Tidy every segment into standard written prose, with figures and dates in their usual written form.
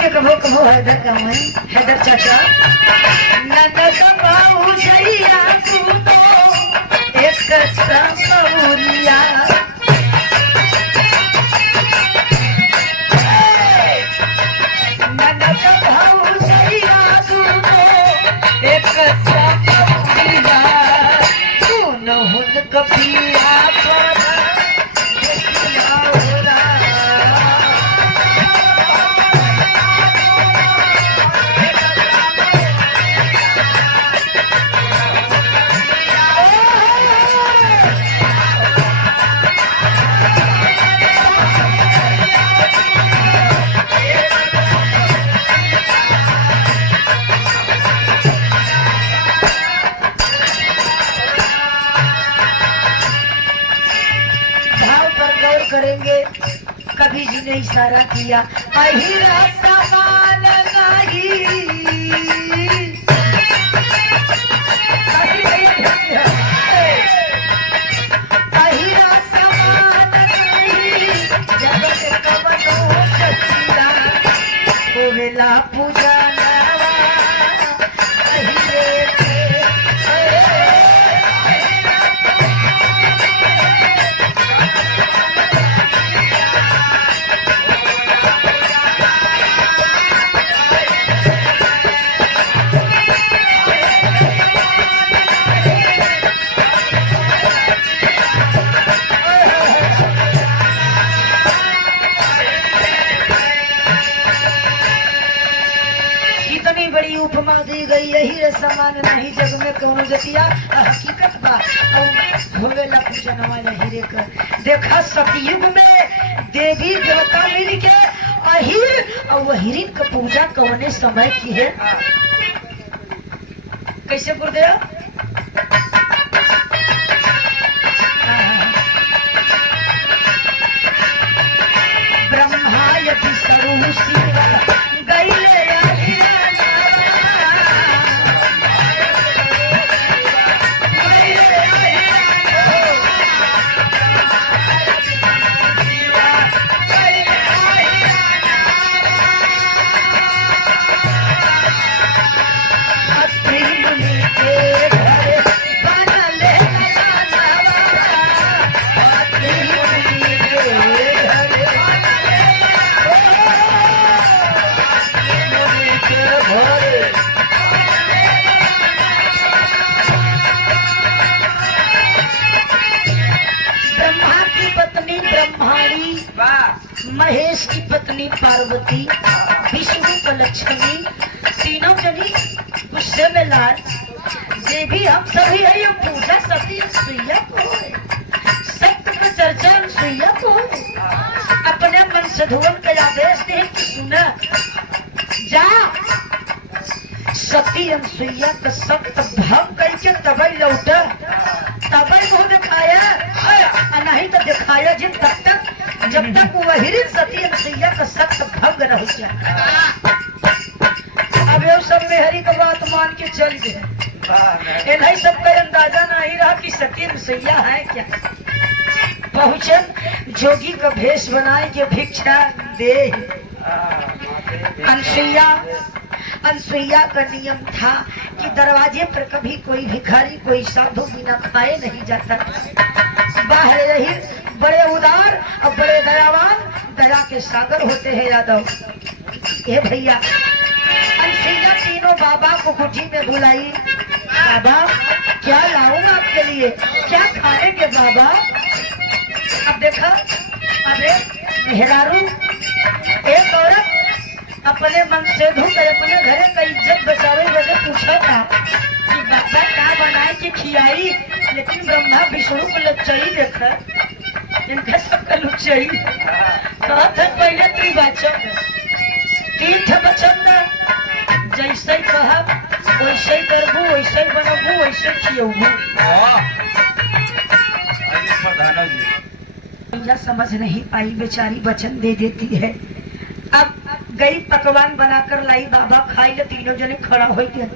के कभो कभो हैदर कमोए हैदर चाचा ननद बाऊ जइया तू तो एक सपौरिया ननद बाऊ जइया तू तो एक सपौरिया तू न हुन कपिया पर करेंगे। कभी जी ने इशारा किया अहिरा समान नहीं अहिरा समान नहीं जगत कवनो सचिया होवेला पूजा नवा अहिरे बड़ी उपमा दी गई यही रे समान नहीं जग में कौन जतिया हकीकत बा होवेला पूजनवा यही रे कर देखा सतयुग में देवी देवता मिल के अहिर और वहिरिन का पूजा कौने समय की है कैसे गुरुदेव ब्रह्मा यदि सरु शिवा गईले महेश की पत्नी पार्वती विष्णु को लक्ष्मी तीनों जनी गुस्से में लाल देवी हम सभी है ये पूजा सती सुइया को है सत्य का चर्चा सुइया को है अपने मन से धुवन का आदेश दे कि सुना जा सती सुइया का सत्य भाव करके तबई लौटा तबई वो दिखाया नहीं तो दिखाया जिन तब तक जब तक वही सती सैया का सत्य भंग रह जाए अब ये सब मेहरी का बात मान के चल गए नहीं सबका अंदाजा नहीं रहा कि सती सैया है क्या पहुंचे जोगी का भेष बनाए के भिक्षा दे अनसुईया का नियम था कि दरवाजे पर कभी कोई भिखारी कोई साधु बिना खाए नहीं जाता बाहर रही बड़े उदार और बड़े दयावान दया के सागर होते हैं यादव ये भैया अनसुईया तीनों बाबा को कुटी में बुलाई बाबा क्या लाऊं आपके लिए क्या खाएंगे बाबा अब देखा अबे मेहरारू एक औरत अपने मन से धोकर अपने घरे का इज्जत बचावे वजह पूछा था कि बाबा क्या बनाए कि खियाई लेकिन ब्रह्मा विष्णु को लच्चाई देखा इनका सबका लुच्चाई कहा था पहले त्रिवाचन तीन बचन जैसे कहा वैसे करबू वैसे बनबू वैसे खियबू समझ नहीं पाई बेचारी वचन दे देती है अब गई पकवान बनाकर लाई बाबा खाई ले तीनों जने खड़ा हो गए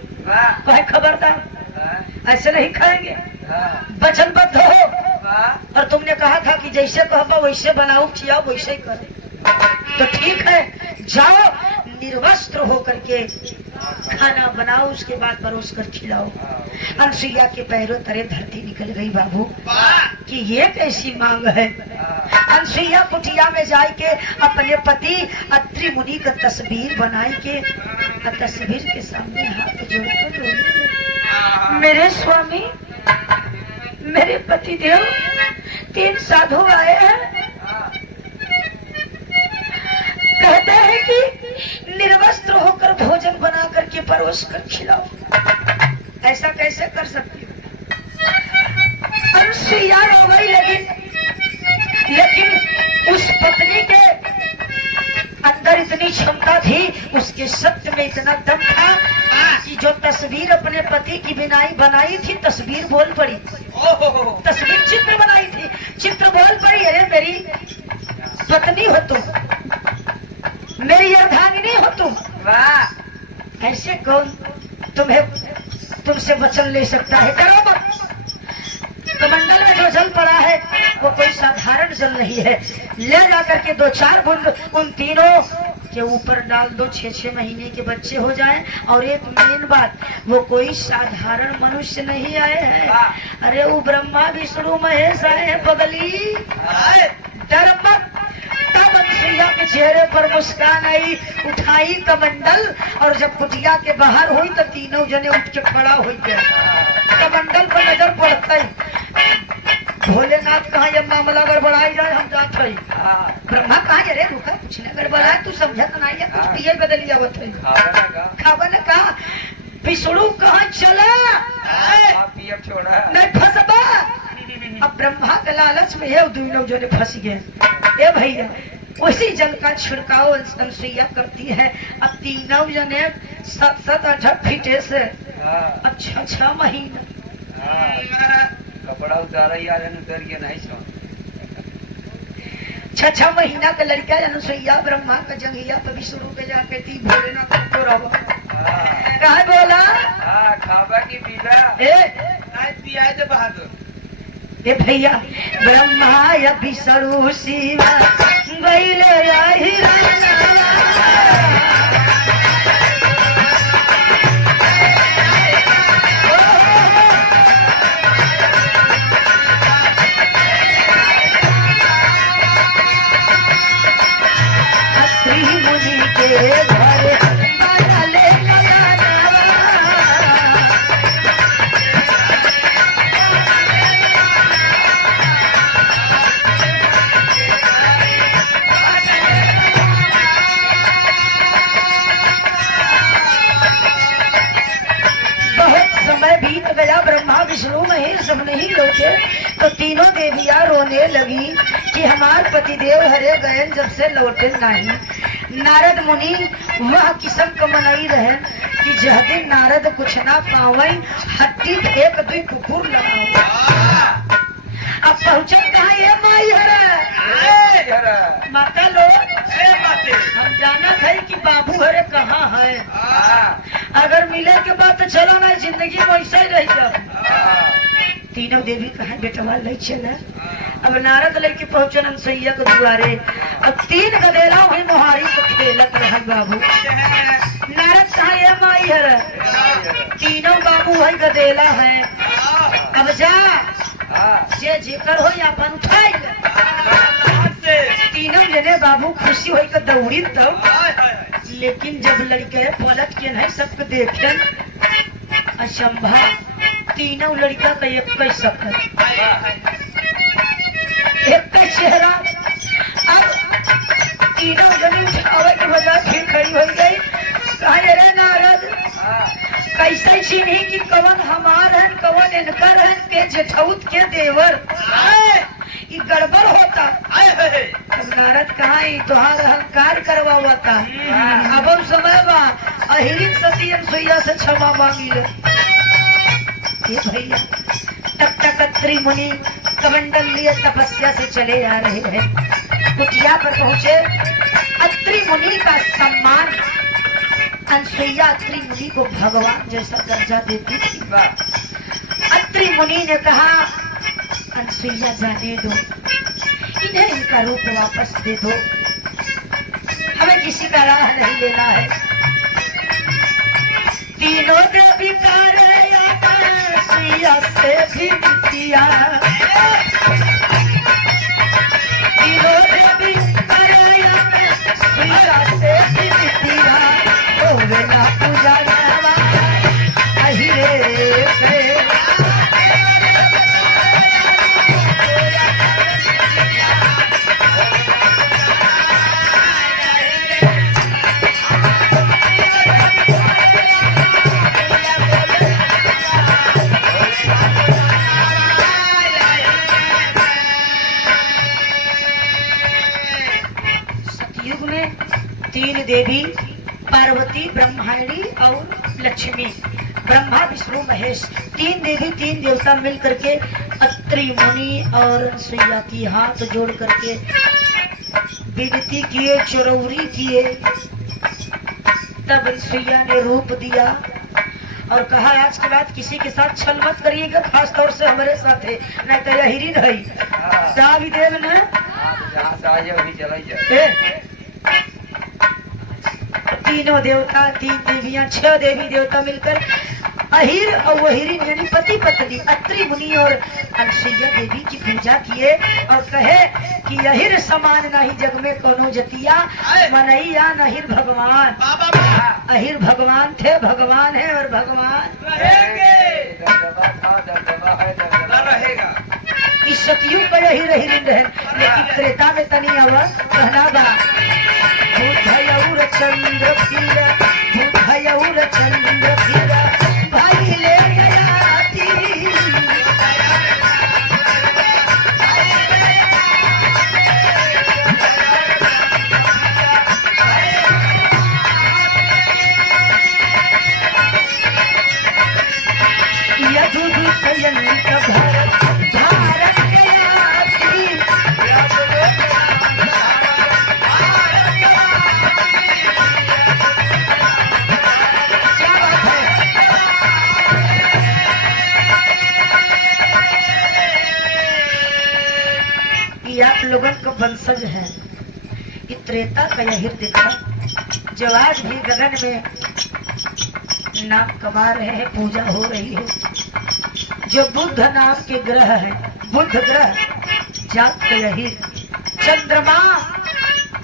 कहे खबरदार ऐसे नहीं खाएंगे वचनबद्ध हो और तुमने कहा था कि जैसे कहबा वैसे बनाओ खियाओ वैसे ही कर तो ठीक है जाओ निर्वस्त्र होकर के खाना बनाओ, उसके बाद परोस कर खिलाओ। अनसुईया के पैरों तले धरती निकल गई बाबू कि ये कैसी मांग है। अनसुईया कुटिया में जाके अपने पति अत्रि मुनि का तस्वीर बनाए के तस्वीर के सामने हाथ जोड़कर रोने लगी। मेरे स्वामी, मेरे पति देव 3 साधु आए हैं, कहते हैं कि निर्वस्त्र होकर भोजन बना करके परोस कर खिलाओ। ऐसा कैसे कर सकती हो? अनसुईया रोई लेकिन उस पत्नी के अंदर इतनी क्षमता थी, उसके सत्य में इतना दम था कि जो तस्वीर अपने पति की बनाई थी, तस्वीर बोल पड़ी। तस्वीर चित्र बनाई थी, चित्र बोल पड़ी, अरे मेरी पत्नी हो तुम, मेरी अर्धांगिनी हो तुम। वाह, ऐसे कौन तुमसे वचन ले सकता है? करो मत। कमंडल में जो जल पड़ा है वो कोई साधारण जल नहीं है। ले जाकर के 2-4 बूंद उन तीनों के ऊपर डाल दो, 6-6 महीने के बच्चे हो जाएं। और एक मेन बात, वो कोई साधारण मनुष्य नहीं आए हैं, अरे वो ब्रह्मा विष्णु महेश आए हैं बगली। डर मत। तब अनसुईया के चेहरे पर मुस्कान आई, उठाई कमंडल, और जब कुटिया के बाहर हुई तो तीनों जने उठ के खड़ा हो गए। कमंडल पर नजर पड़ता ही भोलेनाथ कहा जब मामला गड़बड़ाई जाए हम जात हई। ब्रह्मा कहा अरे रुका, कुछ न गड़बड़ाए, तू समझत नहीं है, कुछ पिए बदली आवत है। खावा ने कहा विष्णु कहा चला नहीं फंसबा। अब ब्रह्मा के लालच में है दोनों जने फंस गए। ए भैया, उसी जल का छिड़काव अनसुईया करती है। अब तीनों जने 7-8 फीटे से अब 6-6 महीना कपड़ा उतारा ही उतर गया नहीं सो 6-6 महीना का लड़का अनसुईया ब्रह्मा का जंगिया पे विष्णु पे जाके ती भोलेनाथ को रवा कहा बोला खावा की पीला पिया दे बहादुर। ए भैया, ब्रह्मा या विष्णु शिवा गइले राही विष्णु महेश सब नहीं लौटे तो तीनों देवियां रोने लगी कि हमार पतिदेव हरे गए जब से लौटे नहीं। नारद मुनि वह किस्म का मनई रहे कि जह दिन नारद कुछ ना पावे हट्टी फेंक दुई कुकुर लगाओ। अब पहुंचे कहा ये माई हरे माता लो हम जाना था कि बाबू हरे कहाँ है। अगर मिले के बाद तो चलो ना, जिंदगी में वैसे ही रह जाओ। तीनों देवी कहा बेटवा ले चला। अब नारद लेके पहुंचे अनसुईया के द्वारे। अब 3 गदेला हुई मोहारी को खेलत रहा बाबू। नारद कहा ये माई हरे तीनों बाबू है गदेला है, अब जा जे जेकर हो या अपन उठाई। तीनों जने बाबू खुशी हो के दौड़ी तब, लेकिन जब लड़के पलट के नहीं सबको देखे अशंभा, तीनों लड़का का एक शक्ल एक चेहरा। अब तीनों जने उठावे के बजाय फिर खड़ी हो गई। कहा अरे नारद कैसे चिन्ही कि कवन हमार है कवन इनकर है के जेठौत के देवर ये गड़बड़ होता। नारद कहा तुहार अहंकार करवा था। अब हम समय बा अहिरी सती अनसुईया से क्षमा मांगी लो। भैया तब तक अत्रि मुनि कमंडल लिए तपस्या से चले आ रहे हैं। कुटिया पर पहुंचे। अत्रि मुनि का सम्मान, अनसुईया अत्रि मुनि को भगवान जैसा दर्जा देती थी। अत्रि मुनि ने कहा अनसुईया जाने दो, इन्हें इनका रूप वापस दे दो, हमें किसी का राह नहीं लेना है। तीनों देवी सुइया से भी मितिया, तीनों देवी सुइया से भी मितिया, होवे ना पूजा नवा अहिरे पे। सतयुग में तीन देवी पार्वती, ब्रह्माणी और लक्ष्मी, ब्रह्मा विष्णु महेश, तीन देवी तीन देवता मिल करके अत्रि मुनि और सुइया की हाथ जोड़ करके विनती किए, चरौरी किए। तब सुइया ने रूप दिया और कहा आज के बाद किसी के साथ छल मत करिएगा, खास तौर से हमारे साथ है, नहीं तो यही रही। दावी देव ने जहाँ से आए वही चला जाए। तीनों देवता, तीन देवियां, 6 देवी देवता मिलकर अहिर और वहिरी यानी पति पत्नी अत्रि मुनि और अनसुईया देवी की पूजा किए और कहे कि अहिर समान नहीं जग में कोनो जतिया, मनैया नहिर भगवान। अहिर भगवान थे, भगवान है और भगवान रहेंगे। रहेगा। इस सतयुग में यही रही रहे, लेकिन त्रेता में तनी अवर कहना बा। बुद्धयौर चंद्र फिरा, बुद्धयौर चंद्र फिरा, भाई ले आती। यदुदु सयंत भारत, भारत के आती। ये आप लोगों का वंशज है। ये त्रेता का यही देखा जो आज भी गगन में नाम कमा रहे हैं, पूजा हो रही है। जो बुद्ध नाम के ग्रह है, बुद्ध ग्रह जात का यही चंद्रमा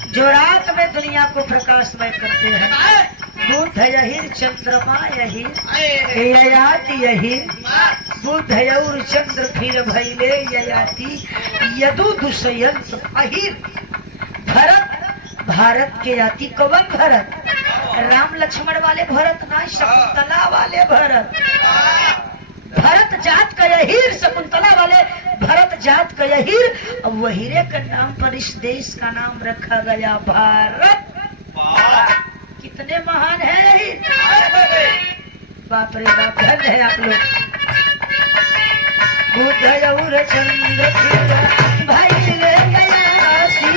जो रात में दुनिया को प्रकाशमय करते हैं, बुद्ध यही, चंद्रमा यही, ययाति यही, बुद्ध और चंद्र फिर भैले ययाति, यदु दुष्यंत अहिर। भरत, भारत के याति कवन भरत? राम लक्ष्मण वाले भरत ना, शकुंतला वाले भरत। भरत जात का यहीर, शकुंतला वाले भरत जात का यहीर। अब वहीरे के नाम पर इस देश का नाम रखा गया भारत। कितने महान है यही, बाप रे बाप, धन्य है आप लोग। बुद्ध और चंद्र भाई ले गयासी,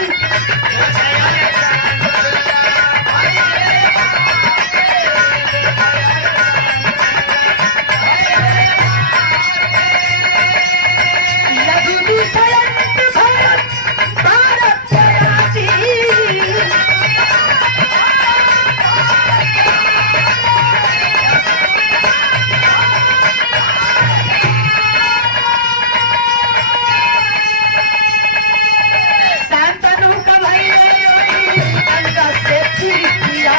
यदु सयंत भारत, भारत जयाति। शांतनु का भाई गंगा से किया,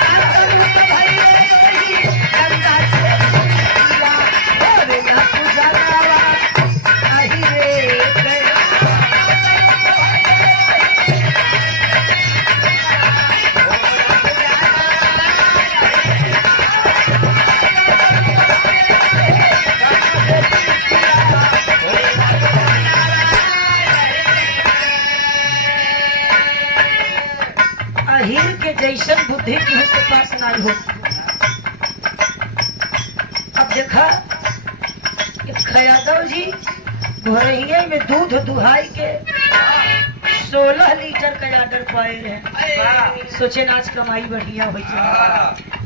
शांतनु का भाई गंगा से किया, होवे ना पूजा नवा अहिरे गया। अहिर के जैसन बुद्धि के पास नहीं हो। अब देखा खयादव जी घोरहिये में दूध दुहाई के 16 लीटर का ऑर्डर पाए रहे। सोचे आज कमाई बढ़िया हो जाए।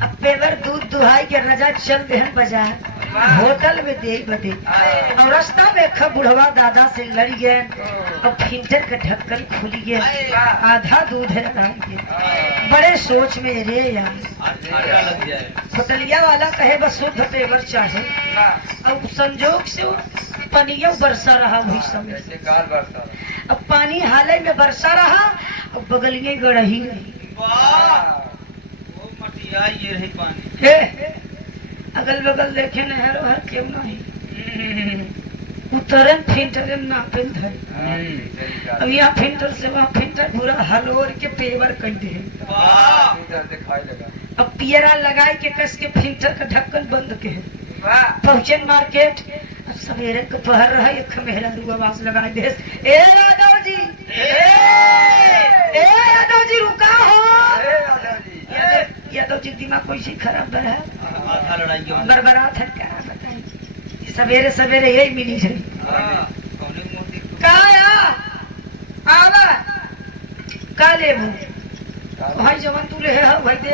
अब पेवर दूध दुहाई के रजा चल देहन बाजार, होटल में दे बदे और रास्ता में एक बुढ़वा दादा से लड़ गए और फिल्टर का ढक्कन खुल गया, आधा दूध रह गया। बड़े सोच में रे यार, होटलिया वाला कहे बस शुद्ध पेवर चाहे, अब संजोग से पनिया बरसा रहा वही समय। अब पानी हाले में बरसा रहा और बगलिए गड़ही रही। ये रही पानी। हे, अगल बगल देखे नहर वहर क्यों नहीं, उतरन फिल्टर ना पिंध है। अब यहाँ फिल्टर से वहाँ फिल्टर पूरा हलोर के पेवर कर दे। अब पियरा लगाए के कस के फिल्टर का ढक्कन बंद के पहुंचे मार्केट। अब सवेरे दोपहर रहा एक मेहरा रू आवाज लगाए दे, ए यादव जी, ए यादव जी रुका हो। यादव जी दिमाग कोई सी खराब है, बरबरात है क्या बताए। सवेरे सवेरे यही मिली रही का लेबू भाई जवन तू ले है भाई दे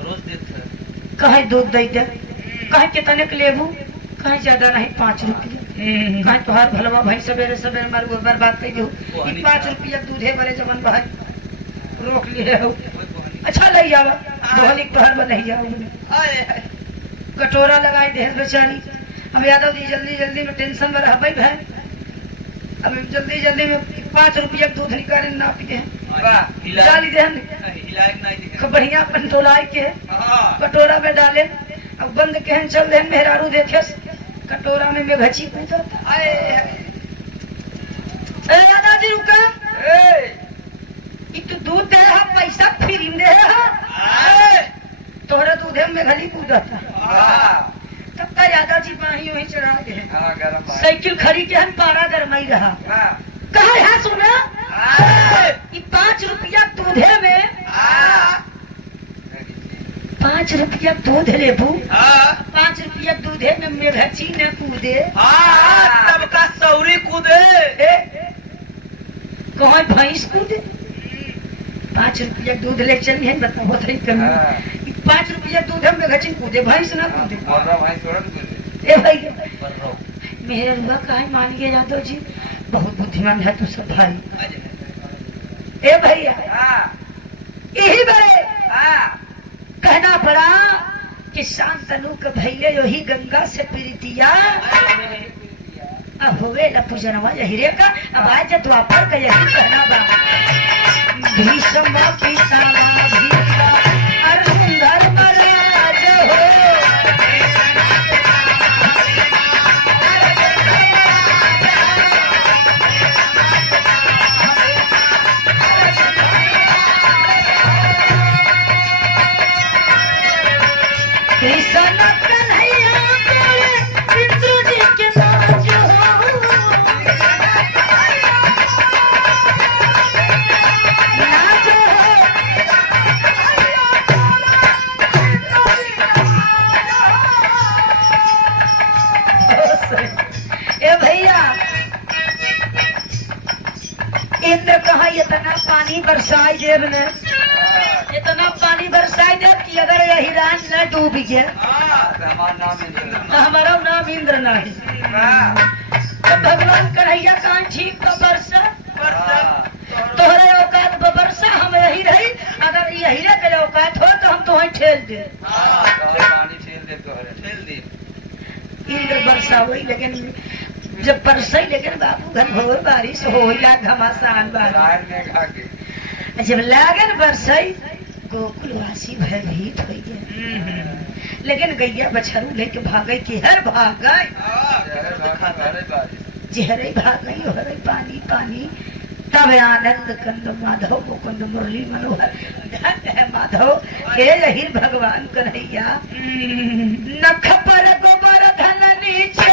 रोज देते कहे दूध दे दे, कहे कितने के लेबू, कहे ज्यादा नहीं 5 रुपया, कहे तुहार भलवा भाई सवेरे सवेरे मार बर्बाद कर दो। 5 रुपया दूधे वाले जवन भाई रोक लिए हो। अच्छा ले जावा बोहली तुहार में नहीं जाओगे। कटोरा लगाई दे बेचारी। अब यादव जी जल्दी जल्दी में टेंशन में रह भाई। अब जल्दी जल्दी में 5 रुपया दूध निकाले ना पीते हैं, डाली दे हम बढ़िया अपन डोलाई के कटोरा में डाले। अब बंद के चल दे मेहरारू देखे कटोरा में मैं घची दादा जी रुका, तू दूध दे हा पैसा फ्री में दे हा, तोहरा दूधे में घली कूदा था। तब तक यादव जी पानी वही चढ़ा दे, साइकिल खड़ी के हम 12 गरमाई रहा। कहा है सुना 5 रुपया दूधे में 5 रुपया दूध लेबू, 5 रुपया दूधे में मेघची न कूदे, तब का सौरी कूदे कौन भैंस कूदे। 5 रुपया दूध ले चल है बताओ बहुत ही कमी। 5 रुपया दूध में घची कूदे भैंस ना कूदे। ए भाई मेरे रुआ काहे मान गए यादव जी, बहुत बुद्धिमान है तू सब भाई। ए भैया यही बड़े कहना पड़ा कि शांतनु के भैया यही गंगा से प्रीतिया अब होवे ला पूजनवा यही रे का। अब आज द्वापर का यही कहना बा भीष्म पितामह भीष्म अर्जुन धर्मराज हो। कृष्ण कन्हैया बोले इंद्र जी के नाच हो, नाच हो। ए भैया इंद्र कहा इतना पानी बरसाई देव ने, इतना पानी बरसाई दे कि अगर यही रान न डूब गया तो हमारा नाम इंद्र नहीं। तो भगवान कन्हैया कहाँ ठीक तो बरसा तोहरे औकात बरसा हम यही रही, अगर यही के औकात हो तो हम तुम्हें ठेल दे। इंद्र बरसा हुई लेकिन जब बरसाई लेकिन बाबू घर भोर बारिश हो घमासान बारिश जब लागन बरसाई गोकुलवासी भयभीत हो गए। लेकिन गैया बछरू लेके भागे कि हर भाग गए जहरे भाग गई हरे पानी पानी। तब आनंद कंद माधव मुकुंद मुरली मनोहर धन है माधव हे यही भगवान कन्हैया। नख पर गोबर धन नीचे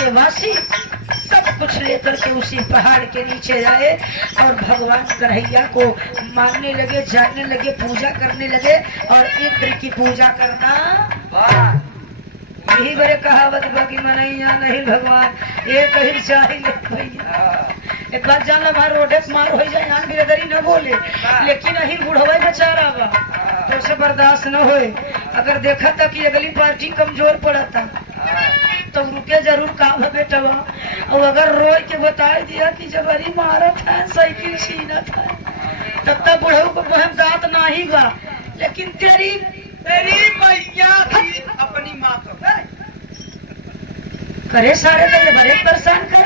के वासी सब कुछ लेकर के उसी पहाड़ के नीचे आए और भगवान कन्हैया को मानने लगे, जानने लगे, पूजा करने लगे। और इंद्र की पूजा करना यही बड़े कहावत बाकी मनैया नहीं भगवान एक ही चाहिए भैया। एक बात जान लो, हमारे रोडे मार हो जाए यहाँ बिरदरी न बोले, लेकिन अही बुढ़वा बेचारा बा तो उसे बर्दाश्त न होए। अगर देखा था कि अगली पार्टी कमजोर पड़ा था तो रुके जरूर काम है बेटवा। और अगर रोई के बता दिया कि जबरी मारा था साइकिल छीना था तब तक बुढ़ऊ को बहम दांत ना ही बा। लेकिन तेरी मैया भी अपनी माँ को करे सारे तो बड़े परेशान कर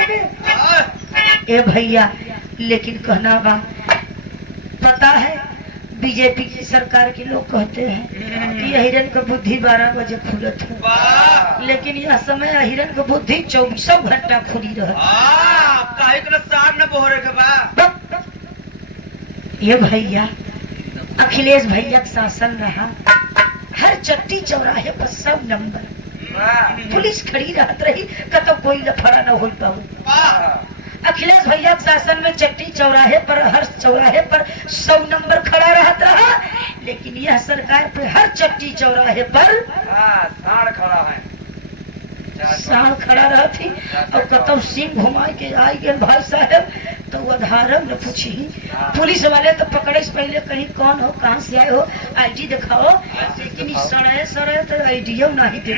ए भैया। लेकिन कहना बा, पता है बीजेपी की सरकार के लोग कहते हैं कि हिरन का बुद्धि 12 बजे खुलत है, लेकिन यह समय हिरन का बुद्धि 24 घंटा खुली रहा। ये भैया अखिलेश भैया का शासन रहा, हर चट्टी चौराहे पर 100 नंबर पुलिस खड़ी रहत रही कतो कोई लफड़ा न हो पाऊ। अखिलेश भैया के शासन में चट्टी चौराहे पर, हर चौराहे पर 100 नंबर खड़ा रहत रहा। लेकिन यह सरकार पे हर चट्टी चौराहे पर साढ़ खड़ा रहा थी। और कतो सिंह घुमा के आई गए भाई साहब तो उदाहरण न पूछी। पुलिस वाले तो पकड़े से पहले कहीं कौन हो, कहाँ से आए हो, आईडी दिखाओ। लेकिन सड़े सड़े तो आईडियो नहीं दे,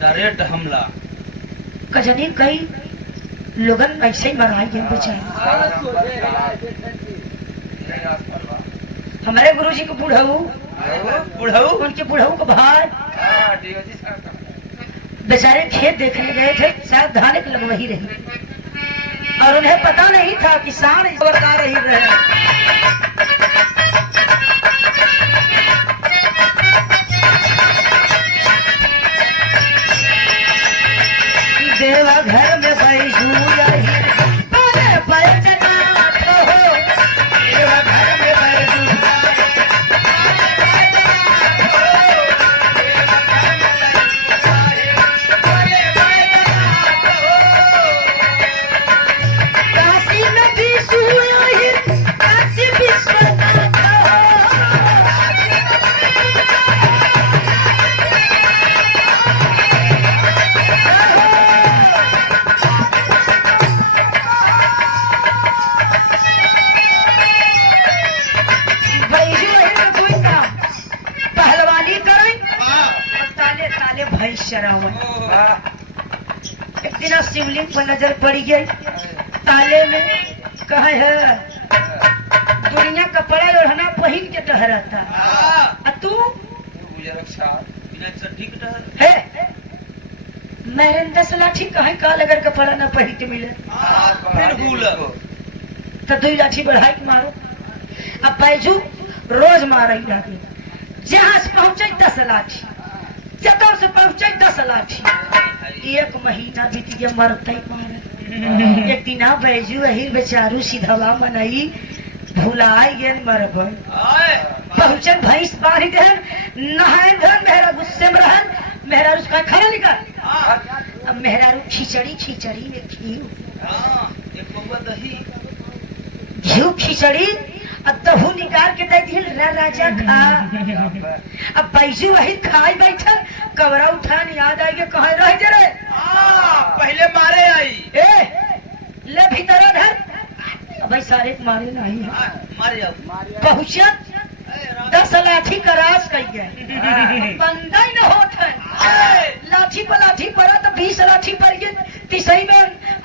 डायरेक्ट हमला कजनी कई लोगन ऐसे ही मराई गए बेचारे। हमारे गुरुजी को बुढ़ऊ उनके बुढ़ऊ को भाई बेचारे खेत देखने गए थे, शायद धान लगवही रही और उन्हें पता नहीं था कि सांड बरका रही रहे। देवा घर में बैजू रही देवा घर में बैजू एक दिन शिवलिंग पर नजर पड़ी गई, ताले में कहे है दुनिया कपड़ा ओढ़ना पहन के टहराता तू है महेंद्र लाठी कहे काल अगर कपड़ा न पहन के मिले तो 2 लाठी बढ़ाई के मारो। अब बैजू रोज मार जहाँ से पहुंचे 10 लाठी, जगह से पहुंचे 10 लाठी। 1 महीना बीत गया मरते मार। एक दिन बैजू यही बेचारू सीधवा मनई भुलाई गए मर गए। पहुंचे भैंस बांधी दे नहाए धन मेहरा गुस्से में रहन मेहरा उसका खाना निकाल। अब मेहरा खिचड़ी में घी खिचड़ी अब दहू निकाल के दे दिल राजा खा। अब बैजू वही खाई बैठल कवरा उठान याद आई कहे रह जे रे पहले मारे आई ले भीतर धर। अब सारे मारे नहीं मारे पहुंचा 10 लाठी का रास कही गए बंदा ही न होत है। लाठी पड़ा तो 20 लाठी पड़ गए तीसरी में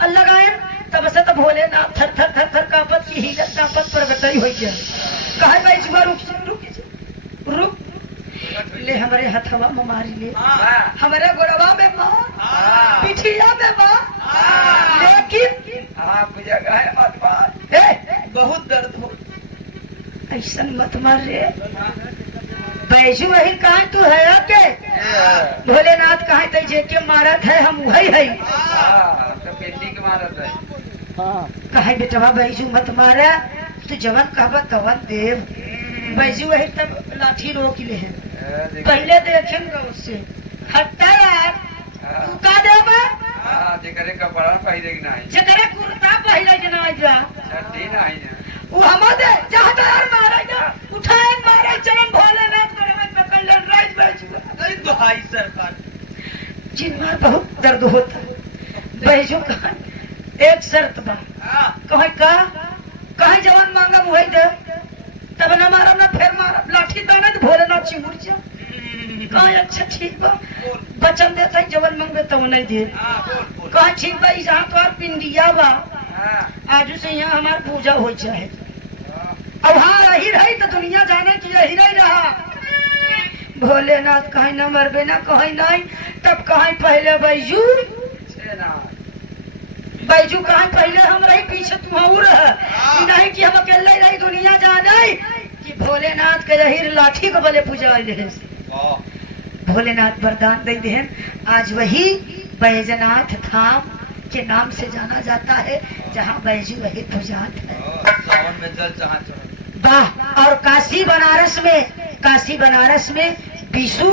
लगाए तब से तो भोले ना थर थर थर थर कापत की हिलत कापत प्रगति हो गया। कहे भाई जुआ रुक ले हमारे हथवा में मारी ले हमारे गोड़वा में मार पिठिया में मार लेकिन बहुत दर्द हो ऐसा मत मार रे। बैजू वही कहा तू है के भोलेनाथ कहा तो जे के मारत है हम वही है कहे बेटवा बैजू मत मारा तू जवन कहबा तवन देव। बैजू वही तब लाठी रोक ले है पहले देखेंगे उससे हटता यार तू का देवा हाँ जेकरे कपड़ा पहले के नहीं जकरे कुर्ता पहले के ना जा चड्डी नहीं ना वो हमदे चाहता यार मारे ना उठाए मारे चलन भोलेनाथ करे में पकड़ ले राज बैठ अरे दुहाई सरकार जिन मार बहुत दर्द होता बैजो कहा एक शर्त बा हाँ कहीं जवान मांगा वही दे तब न मारा ना फिर मारा लाठी दाना तो भोलेनाथ चिमुर जा कहीं अच्छा ठीक बा बोल बचन देता है जवान मांगे तो नहीं दे हाँ बोल कहा ठीक बा जहाँ तो पिंडिया बा हाँ आज से यहाँ हमार पूजा हो जाए हाँ अब हाँ रही रही तो दुनिया जाने की यही नहीं रहा भोलेनाथ कहीं न मरबे ना कहीं नहीं तब कहीं पहले बैजू छे ना बैजू कहीं पहले हम रही पीछे तुम रह कि नहीं कि हम अकेले रही दुनिया जाने कि भोलेनाथ के यही लाठी को बले पूजा रहे भोलेनाथ वरदान दे देन आज वही बैजनाथ धाम के नाम से जाना जाता है जहाँ बैजू वही पूजात है सावन में जल जहाँ चढ़ वाह और काशी बनारस में विशु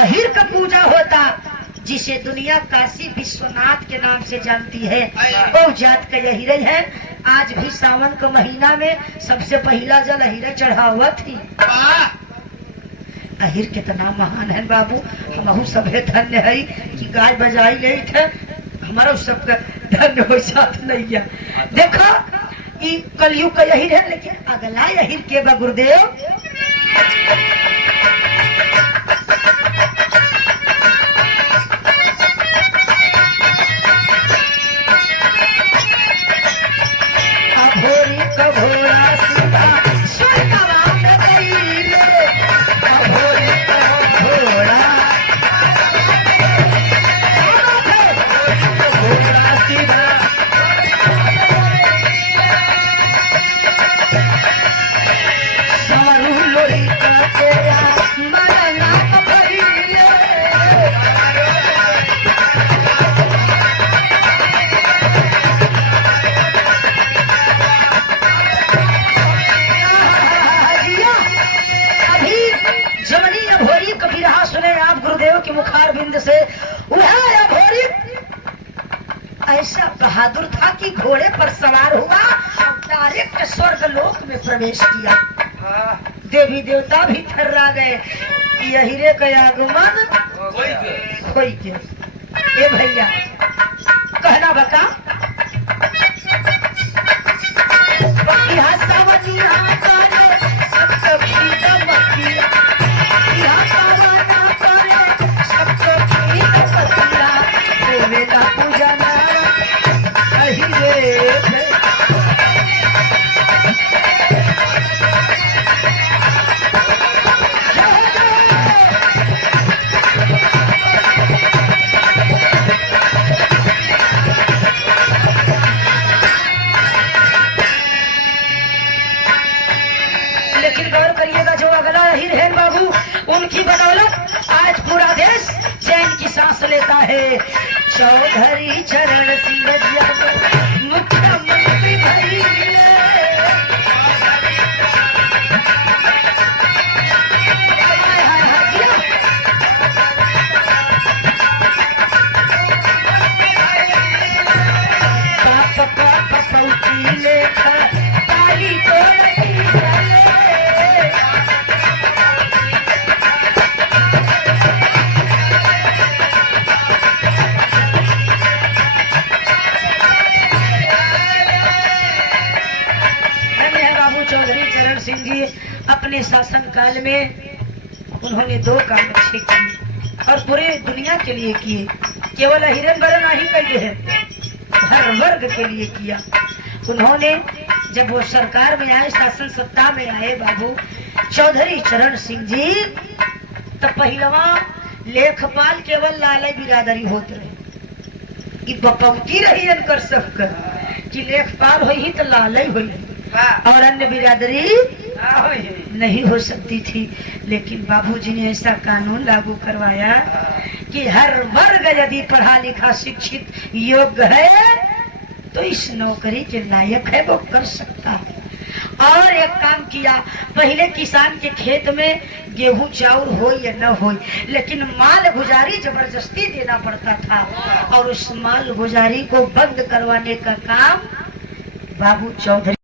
अहिर का पूजा होता जिसे दुनिया काशी विश्वनाथ के नाम से जानती है वो जात का यही रही है आज भी सावन का महीना में सबसे पहला जल अहिरा चढ़ावा थी अहिर कितना महान है बाबू हम सभे धन्य है कि गाय बजाई ले थे हमारा सबका धन्य हो साथ नहीं है देखो ई कलयुग का यही है लेकिन अगला यही के बा गुरुदेव अभोरी कभोरा सीधा स्वर्गवा में गईले अभोरी कभोरा कभोरा सीधा सारू लोरी का तेरा मरना भइले अभी जमनी अभोरी कबीरहा सुने आप गुरुदेव के मुखार बिंद से वह अभोरी ऐसा बहादुर था कि घोड़े पर सवार हुआ और डायरेक्ट स्वर्ग लोक में प्रवेश किया हाँ देवी देवता भी थर्रा गए यही रे का आगमन कोई के होई के ए भैया कहना बता बकिया सावनिया करे सबको खीदा बकिया बकिया सावना करे सबको खीदा बकिया देवेला पूजा ना अहि रे लेकिन गौर करिएगा जो अगला हीर है बाबू उनकी बदौलत आज पूरा देश चैन की सांस लेता है चौधरी चरण सिंह जी मुख्यमंत्री भइले। हाय हाय हाय जिया। पाप पाप पौती लेखा ताली तो लगी चले। धन्य है बाबू चौधरी चरण सिंह जी अपने शासन काल में उन्होंने दो काम अच्छे किए और पूरे दुनिया के लिए किए केवल हिरन बरन ही करते हैं हर वर्ग के लिए किया उन्होंने जब वो सरकार में आए शासन सत्ता में आए बाबू चौधरी चरण सिंह जी तब पहलवा लेखपाल केवल लाले बिरादरी होते रहे बपौती रही अनकर सबका कि लेखपाल हो ही तो लाले हुई और अन्य बिरादरी नहीं हो सकती थी लेकिन बाबूजी ने ऐसा कानून लागू करवाया कि हर वर्ग यदि पढ़ा लिखा शिक्षित योग्य है तो इस नौकरी के लायक है वो कर सकता है और एक काम किया, पहले किसान के खेत में गेहूं चाउर हो या न हो, लेकिन माल गुजारी जबरदस्ती देना पड़ता था, और उस माल गुजारी को बंद करवाने का काम बाबू चौधरी